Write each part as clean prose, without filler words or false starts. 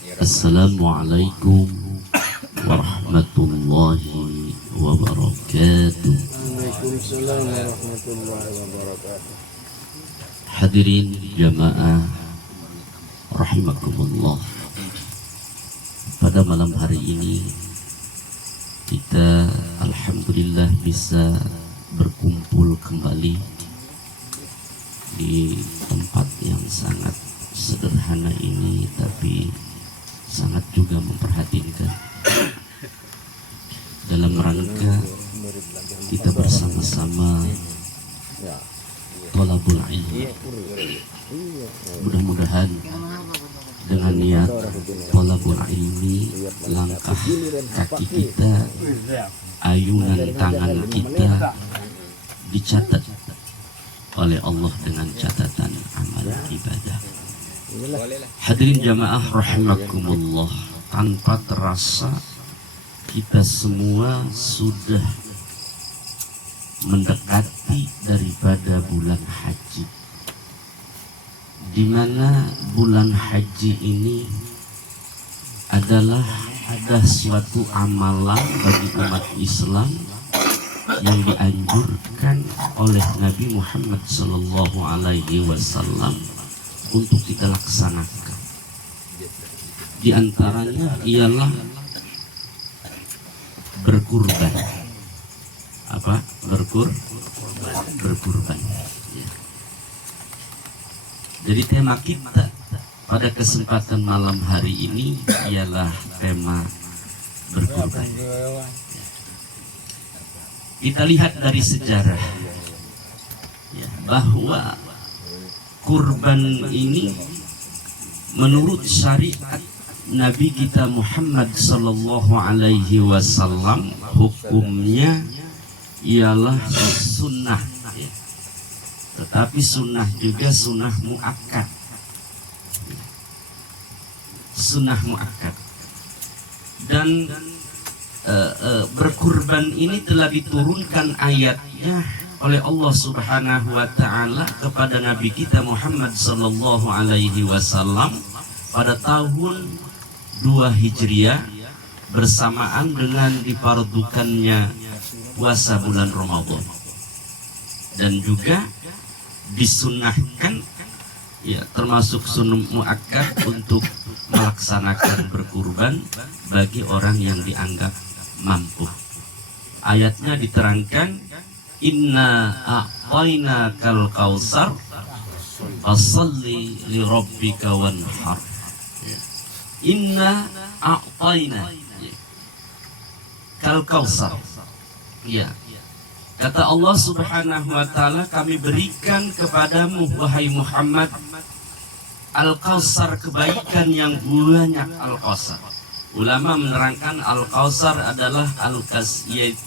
Assalamualaikum warahmatullahi wabarakatuh. Waalaikumsalam warahmatullahi wabarakatuh. Hadirin jamaah rahimakumullah. Pada malam hari ini kita alhamdulillah bisa berkumpul kembali di tempat yang sangat sederhana ini, tapi sangat juga memperhatikan dalam rangka kita bersama-sama thalabul ilmi. Mudah-mudahan dengan niat thalabul ilmi, langkah kaki kita, ayunan tangan kita dicatat oleh Allah dengan catatan amal ibadah. Hadirin jamaah rahimakumullah, tanpa terasa kita semua sudah mendekati daripada bulan haji, di mana bulan haji ini adalah ada suatu amalan bagi umat Islam yang dianjurkan oleh Nabi Muhammad SAW untuk kita laksanakan. Di antaranya ialah berkurban. Apa? Berkurban. Ya. Jadi tema kita pada kesempatan malam hari ini ialah tema berkurban. Kita lihat dari sejarah ya, bahwa kurban ini menurut syariat Nabi kita Muhammad sallallahu alaihi wasallam hukumnya ialah sunnah ya. Tetapi sunnah juga sunnah muakkad. Sunnah muakkad. Dan berkurban ini telah diturunkan ayatnya oleh Allah Subhanahu wa taala kepada Nabi kita Muhammad sallallahu alaihi wasallam pada tahun 2 Hijriah bersamaan dengan difardukannya puasa bulan Ramadan, dan juga disunnahkan ya, termasuk sunnah muakkad untuk melaksanakan berkurban bagi orang yang dianggap mampu. Ayatnya diterangkan, inna a'tayna kal kausar fasalli li rabbika wanhar. Inna a'tayna kal kausar. Ya. Kata Allah Subhanahu wa taala, kami berikan kepadamu wahai Muhammad al-kausar, kebaikan yang banyak. Al-kausar, ulama menerangkan al-kausar adalah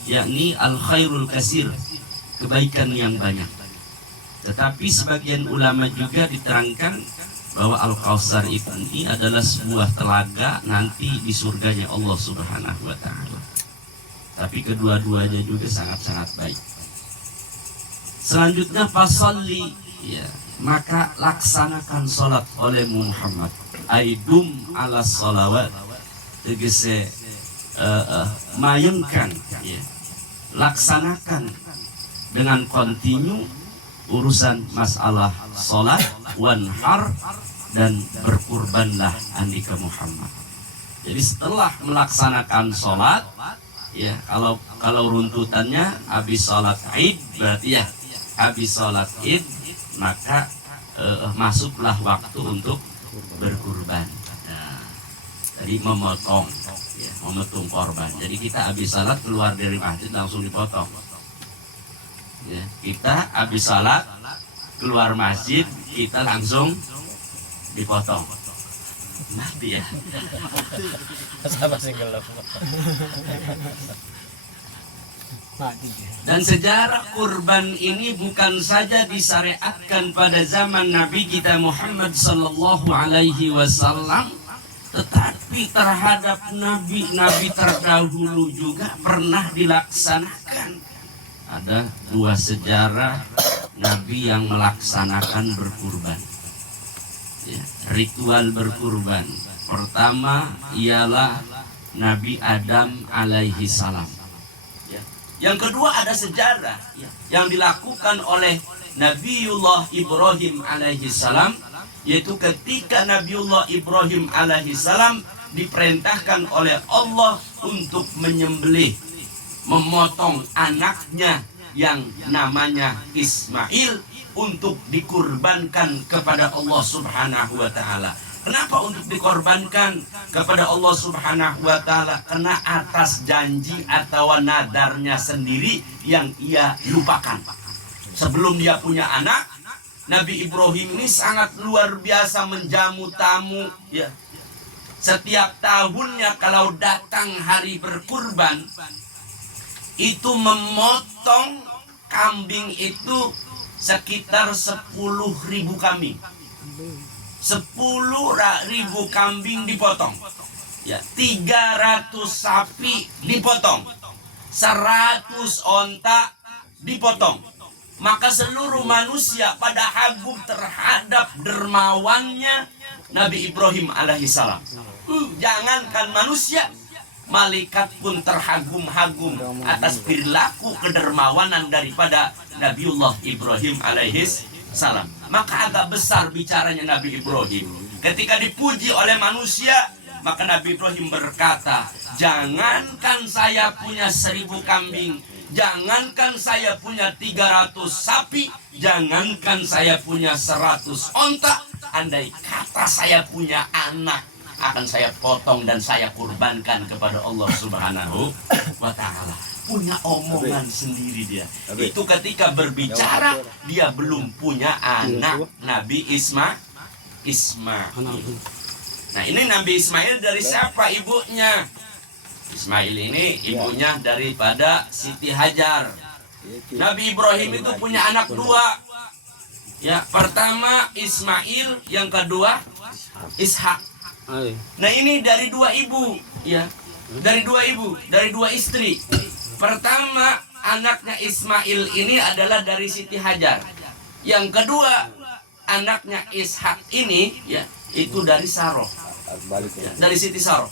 yakni al-khairul kasir, kebaikan yang banyak. Tetapi sebagian ulama juga diterangkan bahwa al-kausar ini adalah sebuah telaga nanti di surganya Allah Subhanahu wa taala. Tapi kedua-duanya juga sangat-sangat baik. Selanjutnya fasalli ya, maka laksanakan salat oleh Muhammad, aidum ala salawat, tegese mayangkan ya, laksanakan dengan kontinu urusan masalah salat, wanhar, dan berkurbanlah andika Muhammad. Jadi setelah melaksanakan salat ya, kalau runtutannya habis salat Id, berarti ya habis salat Id maka masuklah waktu untuk berkurban. Nah, jadi memotong ya, memotong korban. Jadi kita habis salat keluar dari masjid langsung dipotong. Ya, kita habis salat keluar masjid kita langsung dipotong. Mati ya. Dan sejarah kurban ini bukan saja disyariatkan pada zaman Nabi kita Muhammad sallallahu alaihi wasallam, tetapi terhadap nabi-nabi terdahulu juga pernah dilaksanakan. Ada 2 sejarah nabi yang melaksanakan berkurban. Ya, ritual berkurban. Pertama ialah Nabi Adam alaihi salam. Ya. Yang kedua ada sejarah ya, yang dilakukan oleh Nabiullah Ibrahim alaihi salam, yaitu ketika Nabiullah Ibrahim alaihi salam diperintahkan oleh Allah untuk menyembelih, memotong anaknya yang namanya Ismail untuk dikurbankan kepada Allah Subhanahu wa taala. Kenapa untuk dikorbankan kepada Allah Subhanahu wa taala? Karena atas janji atau nadarnya sendiri yang ia lupakan. Sebelum dia punya anak, Nabi Ibrahim ini sangat luar biasa menjamu tamu ya. Setiap tahunnya kalau datang hari berkurban, itu memotong kambing itu sekitar 10.000 kambing. 10.000 kambing dipotong. Ya, 300 sapi dipotong. 100 onta dipotong. Maka seluruh manusia pada kagum terhadap dermawannya Nabi Ibrahim alaihissalam. Jangankan manusia, malaikat pun terhagum-hagum atas perilaku kedermawanan daripada Nabiullah Ibrahim alaihissalam. Maka agak besar bicaranya Nabi Ibrahim. Ketika dipuji oleh manusia, maka Nabi Ibrahim berkata, jangankan saya punya 1.000 kambing, jangankan saya punya 300 sapi, jangankan saya punya 100 onta, andai kata saya punya anak, akan saya potong dan saya kurbankan kepada Allah Subhanahu wa ta'ala. Punya omongan sendiri dia. Itu ketika berbicara, dia belum punya anak, Nabi Ismail. Nah, ini Nabi Ismail dari siapa ibunya? Ismail ini ibunya daripada Siti Hajar. Nabi Ibrahim itu punya anak 2. Ya, pertama Ismail, yang kedua Ishak. Nah, ini dari 2 ibu, ya. Dari 2 ibu, dari 2 istri. Pertama, anaknya Ismail ini adalah dari Siti Hajar. Yang kedua, anaknya Ishak ini ya, itu dari Saroh. Ya, dari Siti Saroh.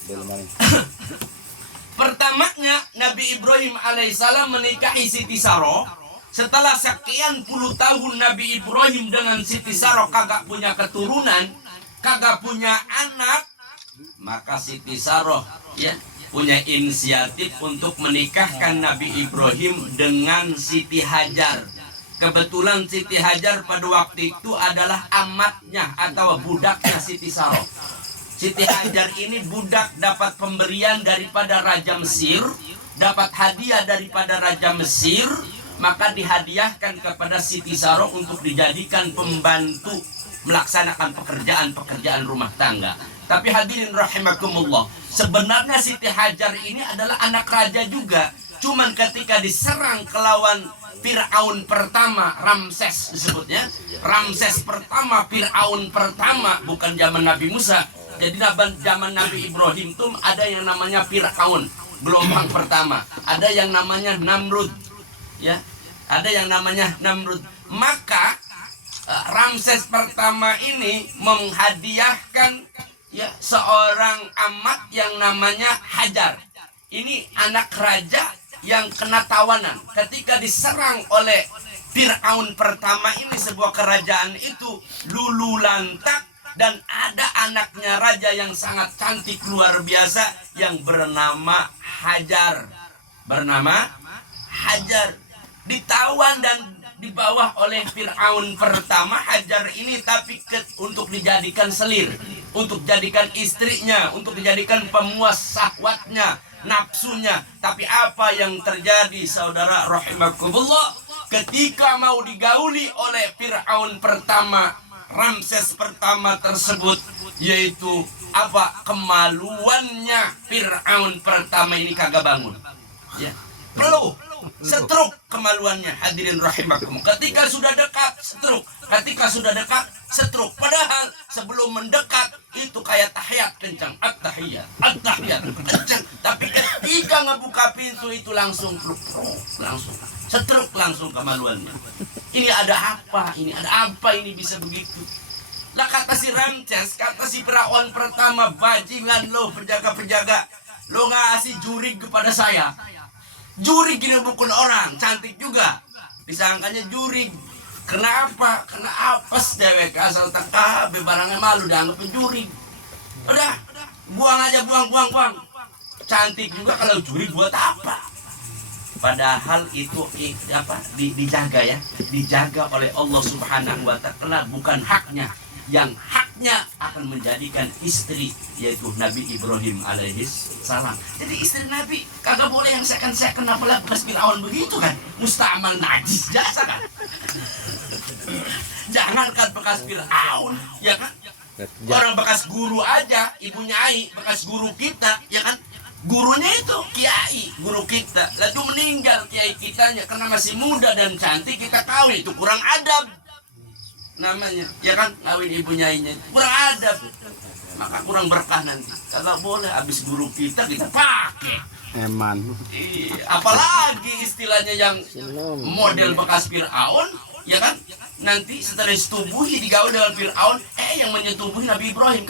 Pertamanya Nabi Ibrahim alaihissalam menikahi Siti Saroh. Setelah sekian puluh tahun Nabi Ibrahim dengan Siti Saroh kagak punya keturunan, kagak punya anak, maka Siti Saroh ya punya inisiatif untuk menikahkan Nabi Ibrahim dengan Siti Hajar. Kebetulan Siti Hajar pada waktu itu adalah amatnya atau budaknya Siti Saroh. Siti Hajar ini budak, dapat pemberian daripada Raja Mesir, dapat hadiah daripada Raja Mesir, maka dihadiahkan kepada Siti Saroh untuk dijadikan pembantu melaksanakan pekerjaan rumah tangga. Tapi hadirin rahimakumullah, sebenarnya Siti Hajar ini adalah anak raja juga. Cuman ketika diserang kelawan Fir'aun pertama, Ramses disebutnya, Ramses pertama, Fir'aun pertama, bukan zaman Nabi Musa. Jadi zaman Nabi Ibrahim itu ada yang namanya Fir'aun, gelombang pertama. Ada yang namanya Namrud, ya, ada yang namanya Namrud. Maka Ramses pertama ini menghadiahkan ya seorang amat yang namanya Hajar. Ini anak raja yang kena tawanan ketika diserang oleh Fir'aun pertama ini. Sebuah kerajaan itu lulu lantak, dan ada anaknya raja yang sangat cantik luar biasa yang bernama Hajar. Ditawan dan dibawa oleh Fir'aun pertama Hajar ini, tapi untuk dijadikan selir, untuk dijadikan istrinya, untuk dijadikan pemuas syahwatnya, nafsunya. Tapi apa yang terjadi, saudara rahimakumullah, ketika mau digauli oleh Fir'aun pertama, Ramses pertama tersebut, yaitu apa, kemaluannya Fir'aun pertama ini kagak bangun, ya, peluh, stroke kemaluannya. Hadirin rahimakumullah, ketika sudah dekat stroke, padahal sebelum mendekat itu kayak tahiyat kencang, at-tahiyat kencang, tapi ketika ngebuka pintu itu langsung stroke langsung kemaluannya. Ini ada apa? Ini bisa begitu. Nah kata si Ramses, kata si Firaun pertama, bajingan lo penjaga-penjaga, lo ngasih jurig kepada saya. Jurig ini bukan orang, cantik juga. Disangkanya jurig. Kenapa? Kena apes dewek asal teka, barangnya malu dianggap penjurig. Udah, buang aja, buang. Cantik juga kalau jurig buat apa? Padahal itu dijaga ya, dijaga oleh Allah Subhanahu wa taala, bukan haknya. Yang haknya akan menjadikan istri, yaitu Nabi Ibrahim alaihissalam. Jadi istri Nabi kagak boleh yang second apalagi bekas Firaun begitu kan, mustamal najis jasa kan. Jangankan bekas Firaun, ya kan? Orang bekas guru aja, Ibu Nyai, bekas guru kita, ya kan? Gurunya itu kiai, guru kita. Lalu meninggal kiai kitanya karena masih muda dan cantik, kita kawin, itu kurang adab namanya, ya kan? Kawin Ibu Nyainya kurang adab, maka kurang berkah nanti. Kalau boleh habis guru kita pakai Eman. Apalagi istilahnya yang model bekas Fir'aun, ya kan? Nanti setelah disetubuhi digaul dengan Fir'aun, yang menyetubuhi Nabi Ibrahim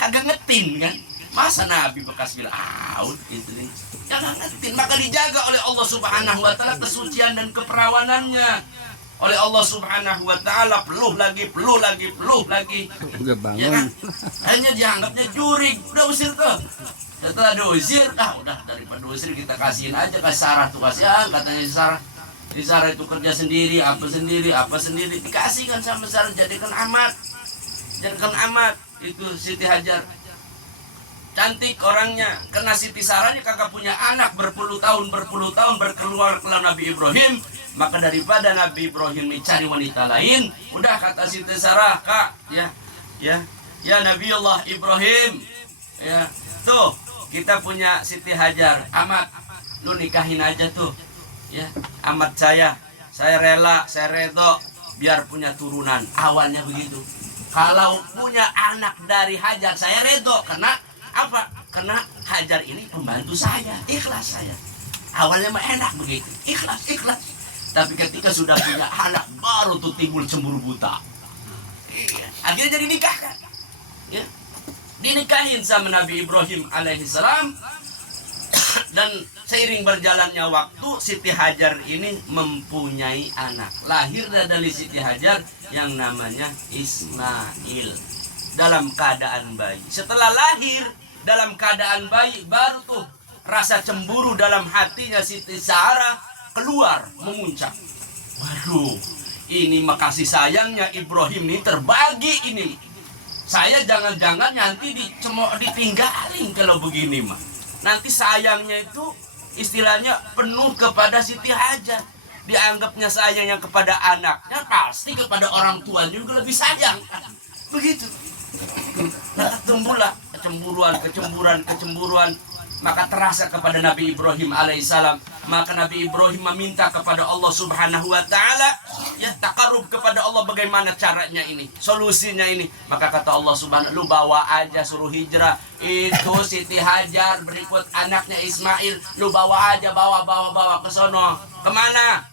kagak ngetin kan? Masa Nabi bekas Fir'aun gitu nih? Jangan ngetin. Maka dijaga oleh Allah Subhanahu wa taala kesucian dan keperawanannya. Oleh Allah Subhanahu wa taala, peluh lagi. Udah bangun. Ya kan? Hanya dianggapnya jurig. Udah usir tuh. Setelah diusir, udah daripada diusir kita kasihin aja ke Sarah tuh, kasihan katanya si Sarah. Si Sarah itu kerja sendiri, apa sendiri dikasihkan sama Sarah, jadikan amat itu Siti Hajar. Cantik orangnya, karena Siti Sarah ini kagak punya anak berpuluh tahun berkeluar Nabi Ibrahim. Maka daripada Nabi Ibrahim mencari wanita lain, udah kata Siti Sarah, Kak, ya Nabi Allah Ibrahim, ya tuh kita punya Siti Hajar, amat lu nikahin aja tuh, ya amat saya rela, saya redo biar punya turunan. Awalnya begitu. Kalau punya anak dari Hajar saya redo, karena apa? Karena Hajar ini pembantu saya, ikhlas saya. Awalnya mah enak begitu, ikhlas. Tapi ketika sudah punya anak, baru tuh timbul cemburu buta. Akhirnya jadi nikah kan? Ya. Dinikahin sama Nabi Ibrahim alaihissalam. Dan seiring berjalannya waktu, Siti Hajar ini mempunyai anak. Lahir dari Siti Hajar yang namanya Ismail. Dalam keadaan bayi. Setelah lahir dalam keadaan bayi, baru tuh rasa cemburu dalam hatinya Siti Sarah keluar memuncak. Waduh, ini makasih sayangnya Ibrahim ini terbagi ini. Saya jangan-jangan nanti ditinggalin kalau begini mah. Nanti sayangnya itu istilahnya penuh kepada Siti Hajar. Dianggapnya sayangnya kepada anaknya, pasti kepada orang tuanya juga lebih sayang. Begitu. Tumbuhlah kecemburuan. Maka terasa kepada Nabi Ibrahim alaihissalam. Maka Nabi Ibrahim meminta kepada Allah Subhanahu wa taala, ya takarub kepada Allah, bagaimana caranya ini, solusinya ini. Maka kata Allah Subhanahu, lu bawa aja, suruh hijrah itu Siti Hajar berikut anaknya Ismail, lu bawa aja, bawa ke sono. Kemana?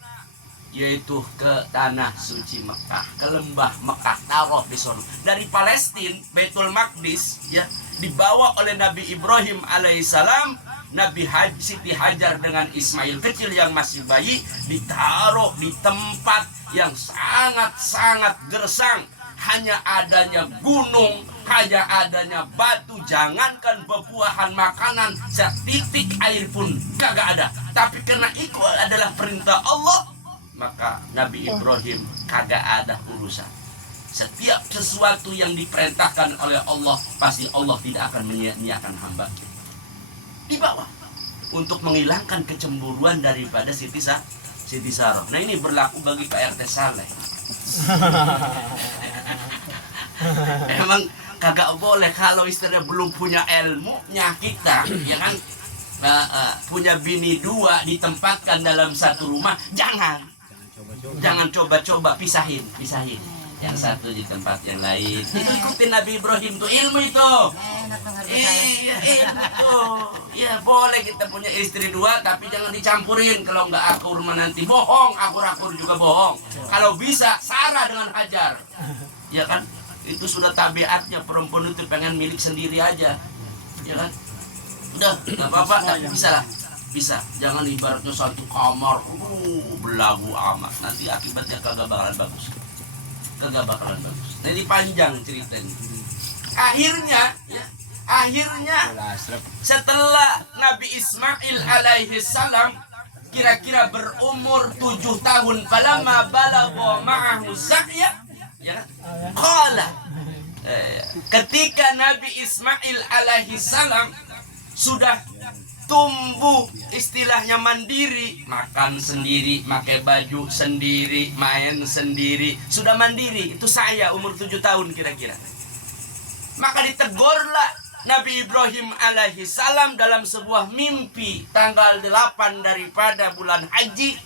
Yaitu ke tanah suci Mekah, ke lembah Mekah, taruh di sono. Dari Palestina, Baitul Maqdis, ya dibawa oleh Nabi Ibrahim alaihissalam. Nabi Siti Hajar dengan Ismail kecil yang masih bayi ditaruh di tempat yang sangat gersang. Hanya adanya gunung, hanya adanya batu, jangankan bebuahan makanan, setitik air pun kagak ada. Tapi karena itu adalah perintah Allah, maka Nabi Ibrahim kagak ada urusan. Setiap sesuatu yang diperintahkan oleh Allah, pasti Allah tidak akan menyia-nyiakan hamba. Dibawa untuk menghilangkan kecemburuan daripada Siti Sarah. Nah ini berlaku bagi Pak RT Saleh. Emang kagak boleh kalau istilahnya belum punya ilmunya kita, ya kan? Punya bini dua ditempatkan dalam satu rumah, jangan coba-coba pisahin. Yang satu di tempat yang lain. Itu ikutin Nabi Ibrahim tuh, ilmu itu. Ilmu tuh. Ya boleh kita punya istri dua, tapi jangan dicampurin. Kalau nggak akur nanti bohong, akur juga bohong. Kalau bisa Sarah dengan Hajar. Ya kan? Itu sudah tabiatnya, perempuan itu pengen milik sendiri aja. Ya kan? Udah, nggak apa-apa, tapi bisa lah. Bisa. Jangan ibaratnya satu kamar, belagu amat. Nanti akibatnya kagak bakalan bagus. Kagak bakalan bagus. Nah, ini panjang ceritanya. Akhirnya setelah Nabi Ismail alaihi salam kira-kira berumur 7 tahun, falamma balagha ma'ahu sa'ya, ya kan? Qala, ketika Nabi Ismail alaihi salam sudah tumbuh istilahnya mandiri, makan sendiri, pakai baju sendiri, main sendiri, sudah mandiri, itu saya umur 7 tahun kira-kira. Maka ditegurlah Nabi Ibrahim alaihi salam dalam sebuah mimpi tanggal 8 daripada bulan Haji.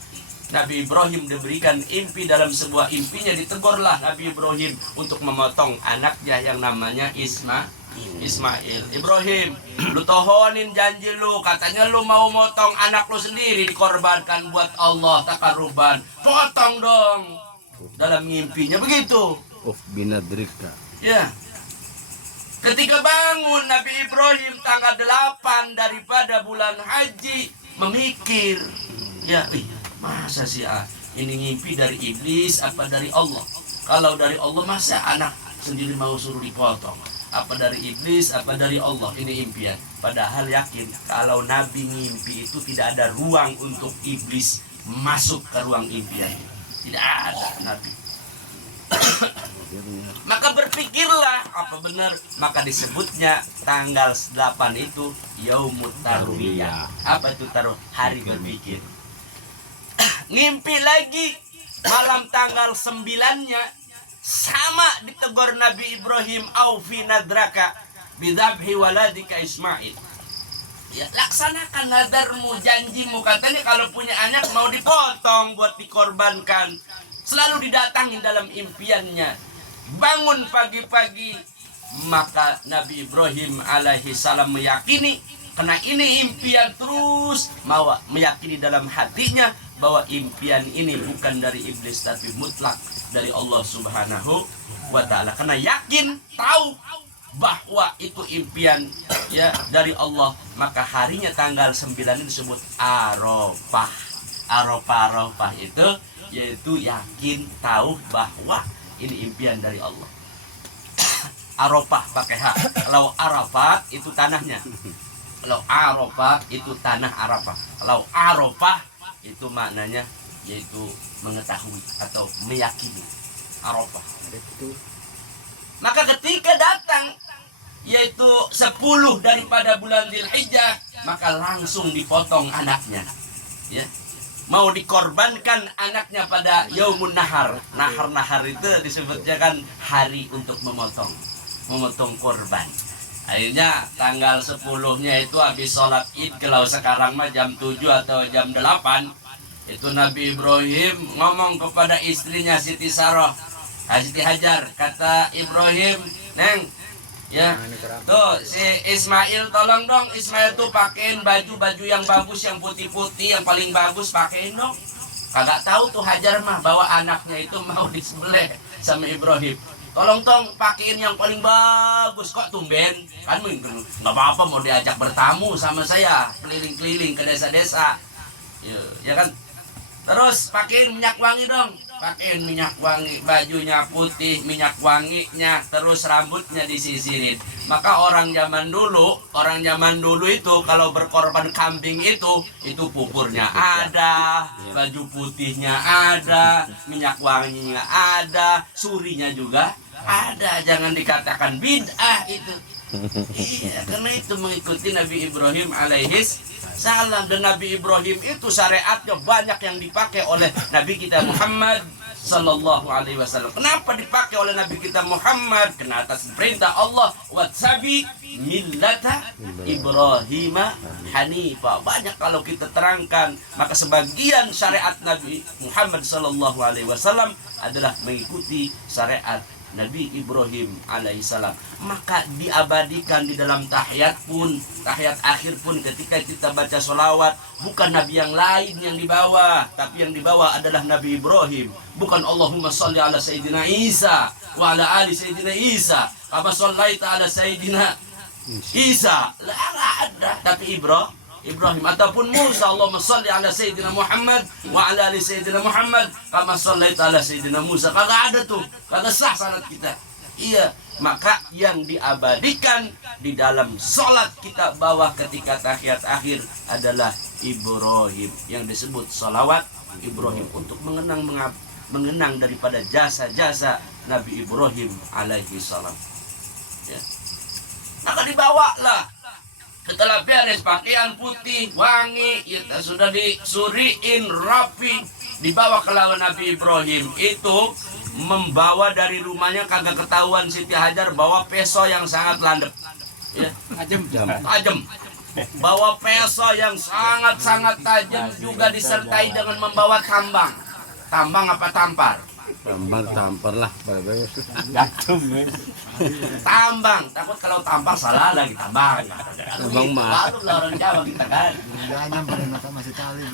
Nabi Ibrahim diberikan mimpi, dalam sebuah impinya ditegurlah Nabi Ibrahim untuk memotong anaknya yang namanya Ismail. Ibrahim, lu tohonin janji lu, katanya lu mau motong anak lu sendiri dikorbankan buat Allah takaruban. Potong dong. Dalam mimpinya begitu. Binadrika. Ya. Ketika bangun Nabi Ibrahim tanggal 8 daripada bulan Haji, memikir, ya masa sih ini ngimpi dari iblis apa dari Allah? Kalau dari Allah masa anak sendiri mau suruh dipotong? Apa dari iblis apa dari Allah? Ini impian. Padahal yakin kalau Nabi ngimpi itu tidak ada ruang untuk iblis masuk ke ruang impian. Tidak ada Nabi. Maka berpikirlah apa benar, maka disebutnya tanggal 8 itu Yaumut Tarwiyah. Apa itu taruh? Hari berpikir. Ngimpi lagi malam tanggal 9-nya sama ditegur Nabi Ibrahim, aufi nadraka bidhabhi waladika Ismail. Ya, laksanakan nadarmu, janjimu, katanya kalau punya anak mau dipotong buat dikorbankan. Selalu didatangi dalam impiannya. Bangun pagi-pagi, maka Nabi Ibrahim alaihi salam meyakini, karena ini impian, terus mau meyakini dalam hatinya bahwa impian ini bukan dari iblis tapi mutlak dari Allah Subhanahu wa taala. Karena yakin, tahu bahwa itu impian ya dari Allah, maka harinya tanggal 9 ini disebut Arafah. Arafah itu yaitu yakin, tahu bahwa ini impian dari Allah. Arafah pakai H. Kalau Arafat itu tanahnya. Kalau Arafah itu tanah Arafah. Kalau Arafah itu maknanya yaitu mengetahui atau meyakini. Arafah. Maka ketika datang yaitu 10 daripada bulan Dzulhijjah, maka langsung dipotong anaknya. Ya. Mau dikorbankan anaknya pada Yaumun Nahar. Nahar itu disebutnya kan hari untuk memotong korban. Akhirnya tanggal 10-nya itu habis sholat Id, kalau sekarang mah jam 7 atau jam 8, itu Nabi Ibrahim ngomong kepada istrinya Siti Sarah, Siti Hajar, kata Ibrahim, "Neng, ya, tuh si Ismail tolong dong, Ismail tuh pakein baju yang bagus, yang putih-putih, yang paling bagus pakein dong." Kagak tahu tuh Hajar mah bahwa anaknya itu mau disembelih sama Ibrahim. "Tolong tong pakein yang paling bagus." Kok tumben? Kan nggak apa-apa mau diajak bertamu sama saya, keliling-keliling ke desa-desa. Ya kan? Terus pakein minyak wangi dong. Pakein minyak wangi, bajunya putih, minyak wanginya, terus rambutnya disisirin. Maka orang zaman dulu itu kalau berkorban kambing itu pupurnya ada, baju putihnya ada, minyak wanginya ada, surinya juga ada. Jangan dikatakan bid'ah itu. Iya, karena itu mengikuti Nabi Ibrahim alaihis salam. Dan Nabi Ibrahim itu syariatnya banyak yang dipakai oleh Nabi kita Muhammad sallallahu alaihi wasallam. Kenapa dipakai oleh Nabi kita Muhammad? Karena atas perintah Allah, wattabi millata Ibrahim hanifa. Banyak kalau kita terangkan, maka sebagian syariat Nabi Muhammad sallallahu alaihi wasallam adalah mengikuti syariat Nabi Ibrahim alaihissalam. Maka diabadikan di dalam tahiyat pun, tahiyat akhir pun ketika kita baca sholawat, bukan Nabi yang lain yang dibawa, tapi yang dibawa adalah Nabi Ibrahim. Bukan Allahumma sholli ala Sayyidina Isa wa ala ali Sayyidina Isa kama shollaita ala Sayyidina Isa. Nggak ada. Tapi Ibrahim ataupun Musa, Allahumma sholli ala Sayyidina Muhammad wa ala ali Sayyidina Muhammad kama shallaita ala Sayyidina Musa. Kagak ada tuh, kagak sah salat kita. Iya, maka yang diabadikan di dalam salat kita bawah ketika tahiyat akhir adalah Ibrahim, yang disebut salawat Ibrahim, untuk mengenang daripada jasa-jasa Nabi Ibrahim alaihi salam. Ya. Maka dibawalah. Setelah beres pakaian putih, wangi, ya, sudah disuriin rapi, dibawa ke lawan Nabi Ibrahim. Itu membawa dari rumahnya, kagak ketahuan Siti Hajar bawa peso yang sangat landep, ya, tajam. Bawa peso yang sangat-sangat tajam, juga disertai dengan membawa tambang. Tambang apa tampar? Tampar lah. Tambang, takut kalau tampar salah lagi tambang. Tambang mah. Lalu lah orang Jawa kita kan. Jangan pada mata masih tali.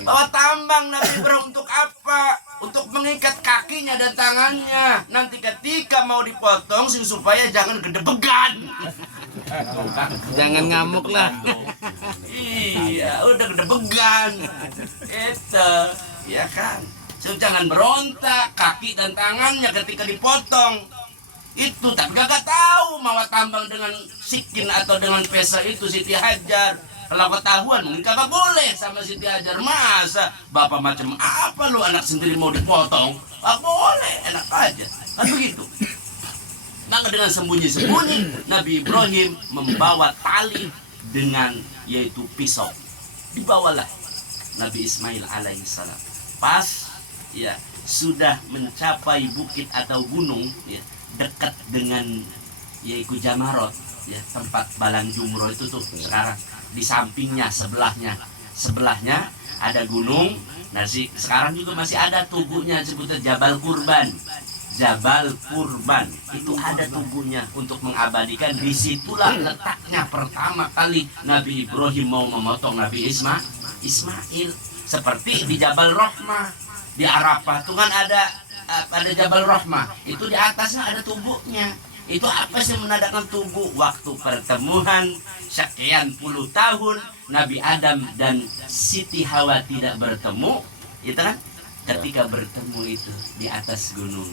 Bawa tambang Nabi Ibrahim untuk apa? Untuk mengikat kakinya dan tangannya. Nanti ketika mau dipotong supaya jangan gedebegan. Jangan ngamuk lah. Iya, udah gedebegan. Itu, ya kan. So, jangan berontak kaki dan tangannya ketika dipotong. Itu tapi gak tahu mau tambang dengan sikin atau dengan pesa itu Siti Hajar. Kalau ketahuan mungkin kagak boleh sama Siti Hajar. Masa bapak macam apa lu anak sendiri mau dipotong? Gak boleh, enak aja. Kan begitu. Maka dengan sembunyi-sembunyi Nabi Ibrahim membawa tali dengan yaitu pisau. Dibawalah Nabi Ismail alaihissalam. Pas ya sudah mencapai bukit atau gunung, ya, dekat dengan yaitu Jamarot, ya, tempat Balang Jumroh itu tuh sekarang di sampingnya, sebelahnya ada gunung. Nah, sekarang juga masih ada tubuhnya, sebutnya Jabal Kurban. Jabal Kurban itu ada tubuhnya untuk mengabadikan. Disitulah letaknya pertama kali Nabi Ibrahim mau memotong Nabi Ismail. Seperti di Jabal Rahmah di Arafah itu kan ada Jabal Rahmah, itu di atasnya ada tubuhnya. Itu apa sih menandakan tubuh? Waktu pertemuan sekian puluh tahun Nabi Adam dan Siti Hawa tidak bertemu, itu kan ketika bertemu itu di atas gunung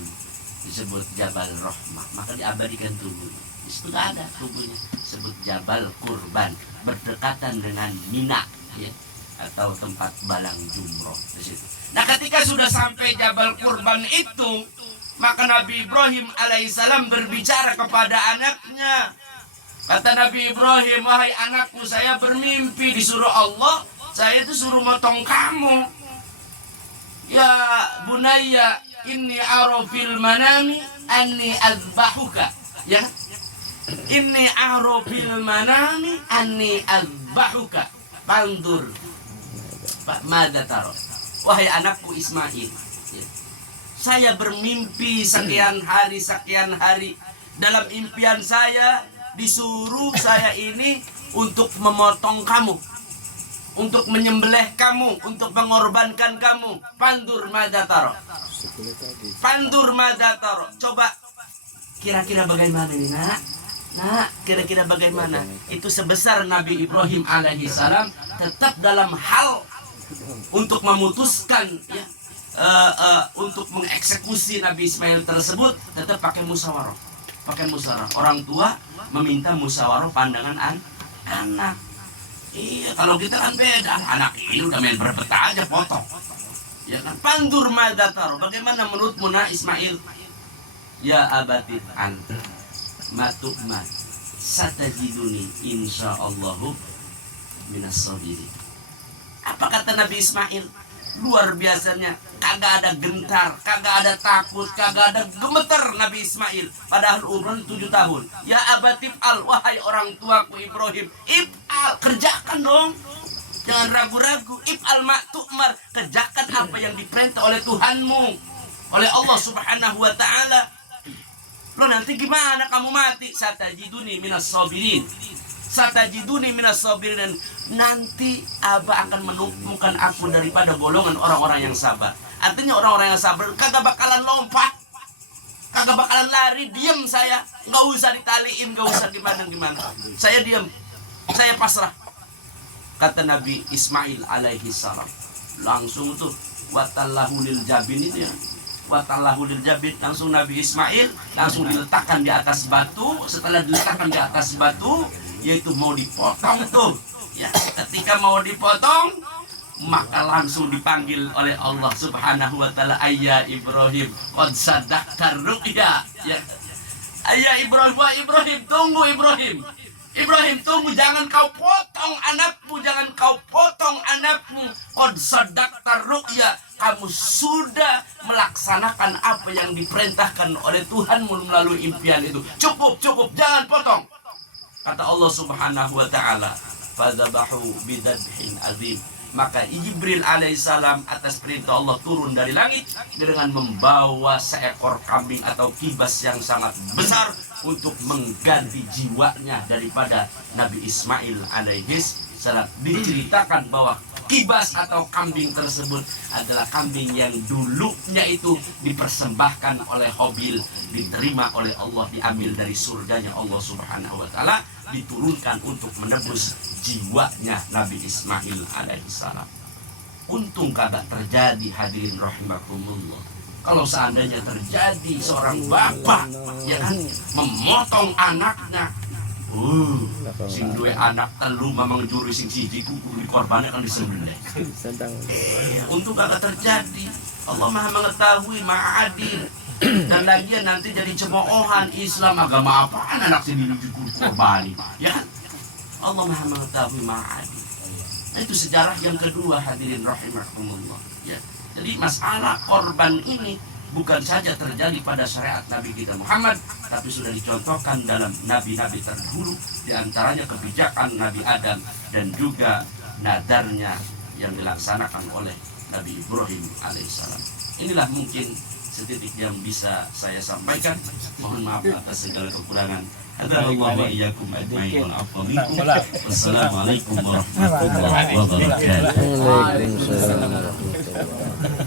disebut Jabal Rahmah, maka diabadikan tubuhnya. Di situ ada tubuhnya, disebut Jabal Kurban, berdekatan dengan Mina, ya, atau tempat Balang Jumroh di situ. Nah, ketika sudah sampai Jabal Kurban itu, maka Nabi Ibrahim alaihissalam berbicara kepada anaknya. Kata Nabi Ibrahim, wahai anakku, saya bermimpi disuruh Allah, saya itu suruh motong kamu. Ya bunayya, inni a'ra fil manami anni azbahuka. Ya, inni a'ra fil manami anni azbahuka. Pandur. Mada taro. Wahai anakku Ismail, ya, saya bermimpi sekian hari. Dalam impian saya disuruh saya ini untuk memotong kamu, untuk menyembelih kamu, untuk mengorbankan kamu. Pandur madataro. Pandur madataro. Coba kira-kira bagaimana ini, nak? Nah, kira-kira bagaimana? Itu sebesar Nabi Ibrahim alaihissalam tetap dalam hal untuk memutuskan, ya, untuk mengeksekusi Nabi Ismail tersebut, tetap pakai musyawarah. Orang tua meminta musyawarah pandangan anak. Iya, kalau kita kan beda. Anak ini udah main berpeta aja potong. Ya kan? Pandur madataro. Bagaimana menurutmu nak Ismail? Ya abatit anta matukmat satajiduni insyaallahu minas sabirin. Apa kata Nabi Ismail? Luar biasanya, kagak ada gentar, kagak ada takut, kagak ada gemeter Nabi Ismail. Padahal umur 7 tahun. Ya abatif al, wahai orang tuaku Ibrahim, if'al, kerjakan dong. Jangan ragu-ragu. If'al ma'tu'mar, kerjakan apa yang diperintah oleh Tuhanmu. oleh Allah Subhanahu wa taala. Lo nanti gimana kamu mati? Satajiduni minas sabirin. Satajiduni minas sabirin. Nanti Abah akan menemukan aku daripada golongan orang-orang yang sabar. Artinya orang-orang yang sabar kagak bakalan lompat, kagak bakalan lari, diam saya. Nggak usah ditaliin, nggak usah gimana-gimana. Saya diam, saya pasrah. Kata Nabi Ismail alaihi salam. Langsung tuh watallahu lil jabin itu ya. Watallahu lil jabin, langsung Nabi Ismail langsung diletakkan di atas batu. Setelah diletakkan di atas batu, yaitu mau dipotong tuh ya. Ketika mau dipotong, maka langsung dipanggil oleh Allah Subhanahu wa taala, ayya Ibrahim qad sadaqta ru'ya ya. Ayya Ibrahim, wah Ibrahim, tunggu Ibrahim. Ibrahim, tunggu, jangan kau potong anakmu, jangan kau potong anakmu. Qad sadaqta ru'ya, kamu sudah melaksanakan apa yang diperintahkan oleh Tuhanmu melalui impian itu. Cukup, cukup, jangan potong. Kata Allah Subhanahu wa taala, fadzabahu bidabhin azim. Maka Jibril alaihissalam atas perintah Allah turun dari langit dengan membawa seekor kambing atau kibas yang sangat besar untuk mengganti jiwanya daripada Nabi Ismail alaihissalam. Diceritakan bahwa kibas atau kambing tersebut adalah kambing yang dulunya itu dipersembahkan oleh Habil, diterima oleh Allah, diambil dari surganya Allah Subhanahu wa taala, diturunkan untuk menebus jiwanya Nabi Ismail alaihissalam. Untung kagak terjadi, hadirin rahimakumullah. Kalau seandainya terjadi seorang bapak ya kan memotong anaknya, sing duwe anak telu mamang juru sing siji kudu dikorbankan kan disembelih. Untung kagak terjadi. Allah Maha mengetahui, Maha adil. Dan lagian nanti jadi cemoohan Islam, agama apaan anak sendiri dikorbani ya kan? Allah Maha mengetahui, Maha adil. Nah, itu sejarah yang kedua, hadirin rahimakumullah ya. Jadi masalah korban ini bukan saja terjadi pada syariat Nabi kita Muhammad, tapi sudah dicontohkan dalam nabi-nabi terdahulu, diantaranya kebijakan Nabi Adam dan juga nadarnya yang dilaksanakan oleh Nabi Ibrahim alaihissalam. Inilah mungkin setitik yang bisa saya sampaikan. Mohon maaf atas segala kekurangan. Hadanallahu wa iyyakum ajmain wal afwa minkum. Wassalamualaikum warahmatullahi wabarakatuh. Waalaikumsalam warahmatullahi wabarakatuh.